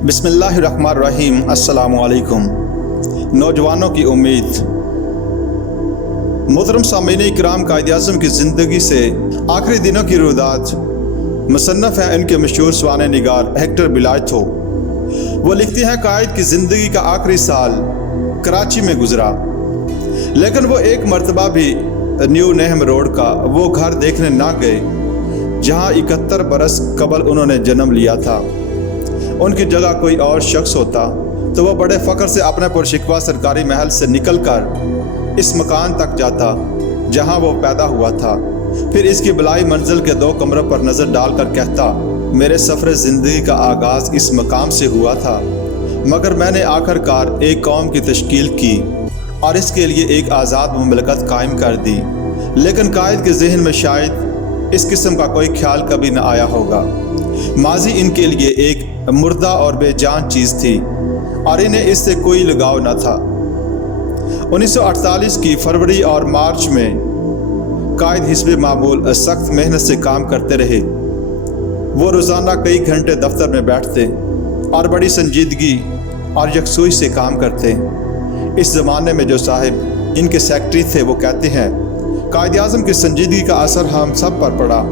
बिस्मिल्लाहिर्रहमानिर्रहीम। अस्सलामु अलैकुम। नौजवानों की उम्मीद। मोहतरम सामीन इकराम, कायद-ए-आज़म की ज़िंदगी से आखिरी दिनों की रुदात मुसन्नफ़ हैं इनके मशहूर स्वाने निगार हेक्टर बिलायतो। वो लिखती हैं, कायद की ज़िंदगी का आखिरी साल कराची में गुजरा, लेकिन वो एक मरतबा भी न्यू नेहम रोड का वो घर देखने ना गए जहाँ 71 बरस कबल उन्होंने जन्म लिया था। उनकी जगह कोई और शख्स होता तो वह बड़े फ़ख्र से अपने पुरशिकवा सरकारी महल से निकलकर इस मकान तक जाता जहां वो पैदा हुआ था। फिर इसकी बलाई मंजिल के 2 कमरों पर नज़र डालकर कहता, मेरे सफ़र ज़िंदगी का आगाज़ इस मकाम से हुआ था, मगर मैंने आखिरकार एक कौम की तश्कील की और इसके लिए एक आज़ाद मुमलकत कायम कर दी। लेकिन कायद के जहन में शायद इस किस्म का कोई ख्याल कभी न आया होगा। माजी इनके लिए एक मुर्दा और बेजान चीज़ थी और इन्हें इससे कोई लगाव न था। 1948 की फरवरी और मार्च में कायद हिस्ब मामूल सख्त मेहनत से काम करते रहे। वो रोज़ाना कई घंटे दफ्तर में बैठते और बड़ी संजीदगी और यकसुई से काम करते। इस ज़माने में जो साहिब इनके सेक्रेटरी थे वो कहते हैं, कायद-ए-आज़म की संजीदगी का असर हम सब पर पड़ा।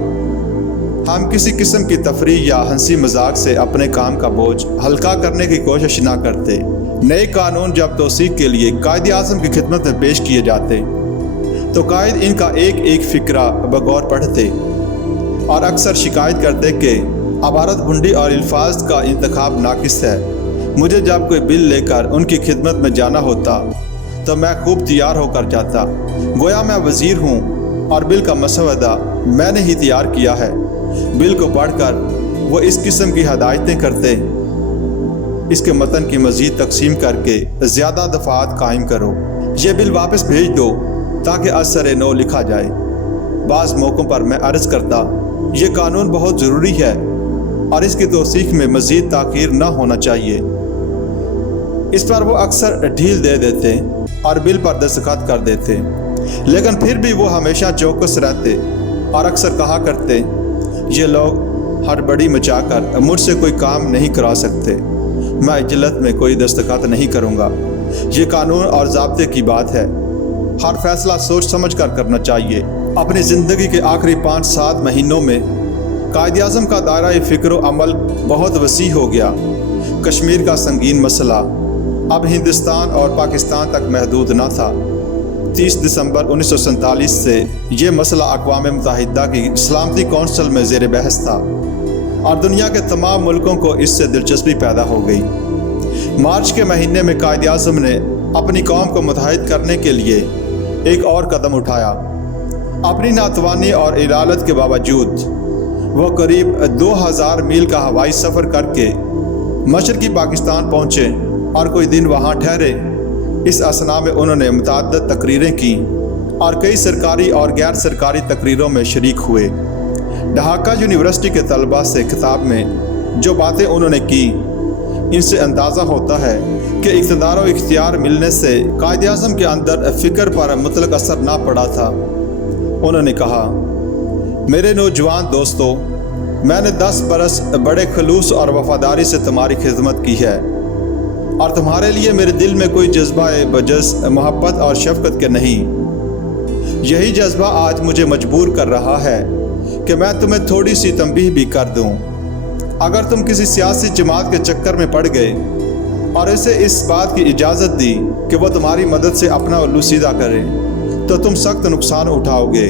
हम किसी किस्म की तफरीह या हंसी मजाक से अपने काम का बोझ हल्का करने की कोशिश ना करते। नए कानून जब तौसीक के लिए कायद-ए-आज़म की खिदमत में पेश किए जाते तो कायद इनका एक एक फ़िक्रा बगौर पढ़ते और अक्सर शिकायत करते कि अबारत भुंडी और अल्फाज का इंतखाब नाकिस है। मुझे जब कोई बिल लेकर उनकी खिदमत में जाना होता तो मैं खूब तैयार होकर जाता, गोया मैं वज़ीर हूँ और बिल का मसवदा मैंने ही तैयार किया है। बिल को पढ़कर वो इस किस्म की हदायतें करते, इसके मतन की मज़ीद तकसीम करके ज़्यादा दफ़ात कायम करो, ये बिल वापस भेज दो ताकि असर नो लिखा जाए। बाज़ मौक़ों पर मैं अर्ज़ करता, ये कानून बहुत ज़रूरी है और इसकी तौसीक में मज़ीद ताख़ीर न होना चाहिए। इस पर वो अक्सर ढील दे देते और बिल पर दस्तखत कर देते, लेकिन फिर भी वो हमेशा चौकस रहते और अक्सर कहा करते, ये लोग हड़बड़ी मचाकर मुझसे कोई काम नहीं करा सकते। मैं इजलत में कोई दस्तखत नहीं करूँगा। ये कानून और ज़ाब्ते की बात है। हर फैसला सोच समझ कर करना चाहिए। अपनी ज़िंदगी के आखिरी 5-7 महीनों में कायद-ए-आज़म का दायरा फ़िक्र अमल बहुत वसी हो गया। कश्मीर का संगीन मसला अब हिंदुस्तान और पाकिस्तान तक महदूद न था। 30 दिसंबर 1947 से ये मसला अक़वाम मुत्तहिदा की सलामती कौंसिल में ज़ेर बहस था और दुनिया के तमाम मुल्कों को इससे दिलचस्पी पैदा हो गई। मार्च के महीने में कायद-ए-आज़म ने अपनी कौम को मुत्तहिद करने के लिए एक और कदम उठाया। अपनी नातवानी और इलालत के बावजूद वो करीब 2000 मील का हवाई सफ़र करके मशरक़ी पाकिस्तान पहुँचे और कोई दिन वहाँ ठहरे। इस असना में उन्होंने मुतअद्दिद तकरीरें की और कई सरकारी और गैर सरकारी तकरीरों में शरीक हुए। ढाका यूनिवर्सिटी के तलबा से खिताब में जो बातें उन्होंने की, इनसे अंदाज़ा होता है कि इक़्तिदार और इख्तियार मिलने से कायद-ए-आज़म के अंदर फ़िक्र पर मुतलक असर ना पड़ा था। उन्होंने कहा, मेरे नौजवान दोस्तों, मैंने 10 बरस बड़े खलूस और वफ़ादारी से तुम्हारी खिदमत की है और तुम्हारे लिए मेरे दिल में कोई जज्बा बजस मोहब्बत और शफ़क़त के नहीं। यही जज्बा आज मुझे मजबूर कर रहा है कि मैं तुम्हें थोड़ी सी तंबीह भी कर दूं। अगर तुम किसी सियासी जमात के चक्कर में पड़ गए और इसे इस बात की इजाज़त दी कि वह तुम्हारी मदद से अपना उल्लू सीधा करे तो तुम सख्त नुकसान उठाओगे।